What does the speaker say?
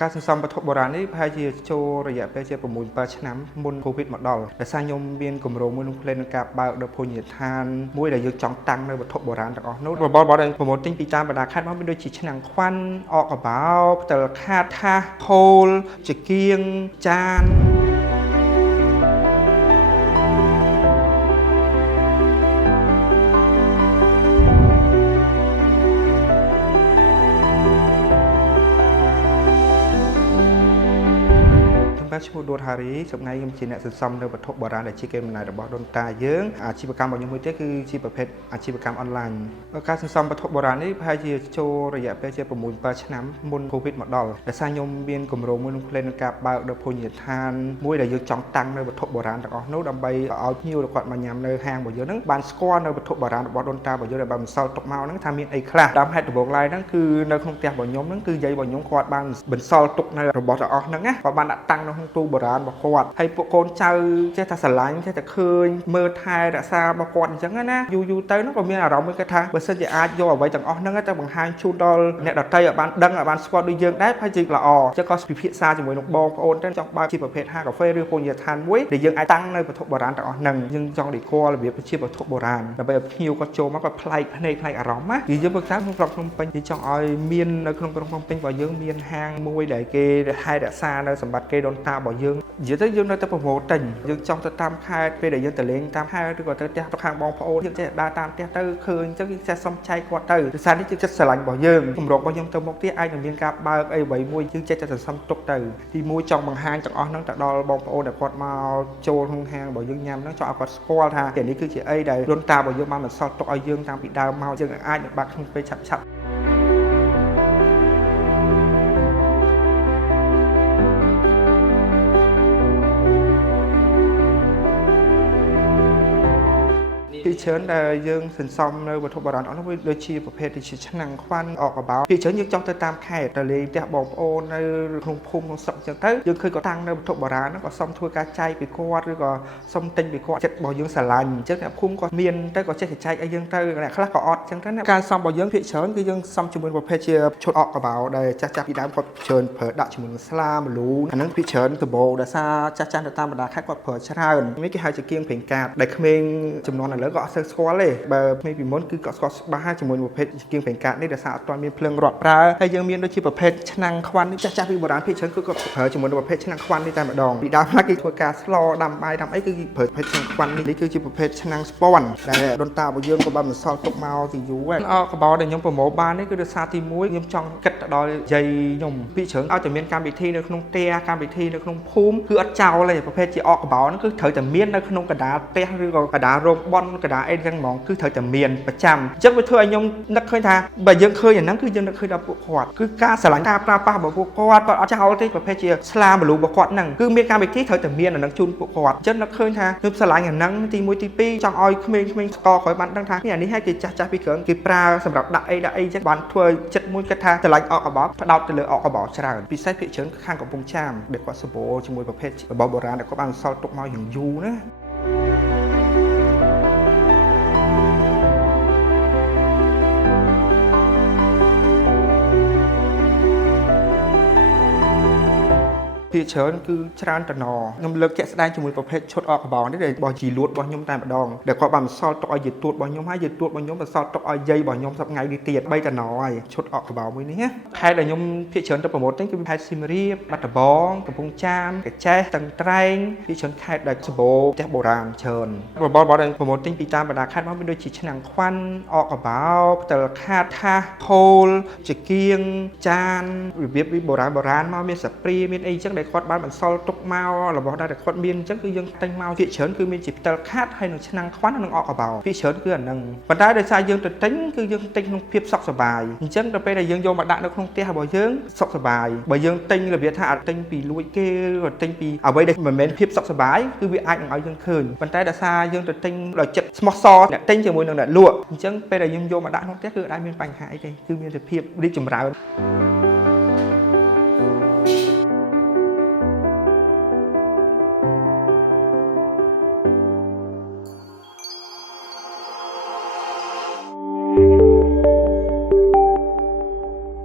ការសន្សំវត្ថុបុរាណនេះប្រហែលជាចូលរយៈពេលជា6-7ឆ្នាំមុនកូវីដមកដល់ដោយសារខ្ញុំមានគម្រោងមួយនឹងផ្លេននឹងការបើកនៅភោជនីយដ្ឋានមួយដែលយើងចង់តាំងនៅវត្ថុបុរាណទាំងអស់នោះរបស់ដែលប្រមូលទិញពីតាមបណ្ដាខេត្តមកមានដូចជាឆ្នាំងខ្វាន់អកកបោផ្តិលខាតថាសហូលចង្គៀងចានឈ្មោះ ដូន ហារី សម្ងាយខ្ញុំជាអ្នកសន្សំនៅវត្ថុបុរាណដែលជាកេរដំណែលរបស់ដូនតាយើងអាជីវកម្មរបស់ខ្ញុំមួយទៀតគឺជាប្រភេទអាជីវកម្មអនឡាញការសន្សំវត្ថុបុរាណនេះប្រហែលជាចូលរយៈពេលជា6-7ឆ្នាំមុនកូវីដមកដល់ដោយសារខ្ញុំមានគម្រោងមួយនឹងផ្លេននឹងការបើកនៅភោជនីយដ្ឋានមួយដែលយើងចង់តាំងនៅវត្ថុបុរាណទាំងអស់នោះដើម្បីឲ្យភ្ញៀវគាត់មកញ៉ាំនៅហាងរបស់យើងហ្នឹងបានស្គាល់នៅវត្ថុបុរាណរបស់ដូនតារបស់យើងដែលបានបន្សល់ទុកមកហ្នឹងថាមានអីខ្លះតាមហេតុដំបូងឡើយហ្នឹងគឺនៅក្នុងផ្ទះរបស់ខ្ញុំហ្នឹងគឺយាយរបស់ខ្ញុំគាត់បានបន្សល់ទុកនៅរបស់ទាំងអស់ហ្នឹងណាគាត់បានដាក់តាំងនៅក្នុងទូបុរាណរបស់គាត់ហើយពួកកូនចៅចេះតែស្រឡាញ់ចេះតែឃើញមើលថែរក្សារបស់គាត់អញ្ចឹងណាយូរទៅហ្នឹងក៏មានអារម្មណ៍មួយគេថាបើសិនជាអាចយកអ្វីទាំងអស់ហ្នឹងទៅបង្ហាញជូនដល់អ្នកដទៃឲ្យបានដឹងឲ្យបានស្គាល់ដូចយើងដែរប្រហែលជាល្អអញ្ចឹងក៏ពិភាក្សាជាមួយនឹងបងប្អូនទៅចង់បើកជាប្រភេទហាងកាហ្វេឬភោជនីយដ្ឋានមួយដែលយើងអាចតាំងនៅវត្ថុបុរាណទាំងអស់ហ្នឹងយើងចង់ឌីក័ររបៀបជាវត្ថុបុរាណដើម្បីឲ្យភ្ញៀវគាត់ចូលមកគាត់ប្លែកភ្នែកប្លែកអារម្មណ៍ណាយើងមើលតាមក្នុងក្រុងភ្នំពេញយើងចង់ឲ្យមាននៅក្នុងក្រុងភ្នំពេញរបស់យើងមានហាងមួយដែលគេថែរក្សានៅសម្បត្តិគេដូនតារបស់យើងនិយាយទៅយើងនៅតែប្រមូលទិញយើងចង់ទៅតាមខេត្តពេលដែលយើងទៅលេងតាមខេត្តឬក៏ទៅផ្ទះទៅខាងបងប្អូនយើងចេះដើរតាមផ្ទះទៅឃើញអញ្ចឹងយើងចេះសុំចែកគាត់ទៅដោយសារនេះជាចិត្តស្រឡាញ់របស់យើងគម្រោងរបស់ខ្ញុំទៅមុខទៀតអាចនឹងមានការបើកអីអ្វីមួយយើងចេះតែសន្សំទុកទៅទីមួយចង់បង្ហាញទាំងអស់ហ្នឹងទៅដល់បងប្អូនដែលគាត់មកចូលក្នុងហាងរបស់យើងញ៉ាំហ្នឹងចង់ឲ្យគាត់ស្គាល់ថានេះគឺជាអីដែលដូនតារបស់យើងបានបន្សល់ទុកឲ្យយើងតាំងពីដើមមកយើងអាចនឹងបាត់ក្នុងពេលឆាប់ពីច្រើនដែលយើងសន្សំនៅវត្ថុបុរាណអស់នោះដូចជាប្រភេទជាឆ្នាំងខ្វាន់អកកបោពីច្រើនយើងចង់ទៅតាមខេត្តទៅលេងផ្ទះបងប្អូននៅក្នុងភូមិក្នុងស្រុកអញ្ចឹងទៅយើងឃើញគាត់តាំងនៅវត្ថុបុរាណហ្នឹងក៏សុំធ្វើការចែកពីគាត់ឬក៏សុំទិញពីគាត់ចិត្តរបស់យើងស្រឡាញ់អញ្ចឹងអ្នកភូមិក៏មានទៅក៏ចេះតែចែកឲ្យយើងទៅអ្នកខ្លះក៏អត់អញ្ចឹងទៅណាការសំរបស់យើងភាគច្រើនគឺយើងសំជាមួយប្រភេទជាឈុតអកកបោដែលចាស់ពីដើមគាត់ច្រើនប្រើដាក់ជាមួយនឹងស្លាម្លូអាហ្នឹងភាគច្រើនដំបូងដោយសារចាស់ទៅតាមបណ្ដាខេត្តគាត់ប្រើច្រើននេះគេហៅជាគៀងប្រេងកាតដែលក្មេងចំនួនឥឡូវក៏អត់សូវស្គាល់ទេបើក្មេងពីមុនគឺគាត់ស្គាល់ច្បាស់ជាមួយប្រភេទគៀងប្រេងកាតនេះដោយសារអត់ទាន់មានភ្លើងរត់ប្រើហើយយើងមានដូចជាប្រភេទឆ្នាំងខ្វាន់នេះចាស់ពីបុរាណភាគច្រើនគឺគាត់ប្រើជាមួយនឹងប្រភេទឆ្នាំងខ្វាន់នេះតែម្ដងពីដើមខ្លះគេធ្វើការស្លដាំបាយដាំអីគឺប្រើប្រភេទឆ្នាំងខ្វាន់នេះគឺជាប្រភេទឆ្នាំងស្ពាន់ដែលដូនតារបស់យើងក៏បានបន្សល់ទុកមកពីយូរហើយអកកបោដែលខ្ញុំប្រមូលបាននេះគឺដោយសារទី1ខ្ញុំចង់គិតទៅដល់យាយខ្ញុំពីច្រើនឲ្យតែមានកម្មវិធីនៅក្នុងផ្ទះកម្មវិធីនៅក្នុងភូមិគឺអត់ចោលទេប្រភេទជាអកកបោហ្នឹងគឺត្រូវតែមាននៅក្នុងកណ្ដាលផ្ទះឬក៏កណ្ដាលរោងបន់កណ្ដាលអីចឹងហ្មងគឺត្រូវតែមានប្រចាំអញ្ចឹងវាធ្វើឲ្យខ្ញុំនឹកឃើញថាបើយើងឃើញអាហ្នឹងគឺយើងនឹកឃើញដល់ពួកគាត់គឺការស្រឡាញ់ការប្រើប្រាស់របស់ពួកគាត់អត់ចោលទេប្រភេទជាស្លាម្លូរបស់គាត់ហ្នឹងគឺមានកម្មវិធីត្រូវតែមានអាហ្នឹងជូនពួកគាត់អញ្ចឹងនឹកឃើញថាខ្ញុំស្រឡាញ់អាហ្នឹងទី1ទី2ចង់ឲ្យក្មេងៗស្គាល់ក្រោយបានដឹងថាអានេះឲ្យគេចាស់ពីក្រោយគេប្រើសម្រាប់ដាក់អីអញ្ចឹងបានធ្វើចិត្តមួយគិតថាស្រឡាញ់អកកបោផ្ដោតទៅលើអកកបោច្រើនពិសេសភាគច្រើនខាងកំពង់ចាមដែលគាត់សម្បូរជាមួយប្រភេទរបស់បុរាណដែលគាត់បានសល់ទុកមកយ៉ាងយូរណាភាគច្រើនគឺច្រើនតំណខ្ញុំលើកជាក់ស្ដែងជាមួយប្រភេទឈុតអកកបោនេះដែលរបស់ជីលួតរបស់ខ្ញុំតែម្ដងដែលគាត់បានបន្សល់ទុកឲ្យយាយទួតរបស់ខ្ញុំហើយយាយទួតរបស់ខ្ញុំបន្សល់ទុកឲ្យយាយរបស់ខ្ញុំសប្តាហ៍ថ្ងៃនេះទៀត3តំណហើយឈុតអកកបោមួយនេះណាខេត្តដែលខ្ញុំភាគច្រើនទៅប្រមូលទិញគឺខេត្តសៀមរាបបាត់ដំបងកំពង់ចាមកញ្ចេះតឹងត្រែងភាគច្រើនខេត្តដែលសម្បូរផ្ទះបុរាណច្រើនរបស់ដែលប្រមូលទិញពីតាមបណ្ដាខេត្តមកមានដូចជាឆ្នាំងខ្វាន់អកកបោផ្តិលខាតថាសហូលចង្គៀងចានរបៀបបុរាណមកមានសាព្រាមានអីចឹងគាត់បានបន្សល់ទុកមករបស់ដែលគាត់មានអញ្ចឹងគឺយើងទិញមកភាគច្រើនគឺមានជាផ្តិលខាតហើយនឹងឆ្នាំងខ្វាន់និងអកកបោភាគច្រើនគឺអាហ្នឹងប៉ុន្តែដោយសារយើងទៅទិញគឺយើងទិញក្នុងភាពសុខសប្បាយអញ្ចឹងដល់ពេលដែលយើងយកមកដាក់នៅក្នុងផ្ទះរបស់យើងសុខសប្បាយបើយើងទិញរបៀបថាអត់ទិញពីលួចគេឬទិញពីអ្វីដែលមិនមែនភាពសុខសប្បាយគឺវាអាចនឹងឲ្យយើងឃើញប៉ុន្តែដោយសារយើងទៅទិញដោយចិត្តស្មោះសរអ្នកទិញជាមួយនឹងអ្នកលក់អញ្ចឹងពេលដែលយើងយកមកដាក់ក្នុងផ្ទះគឺអត់មានបញ្ហាអីទេគឺមានតែភាពរីកចម្រើន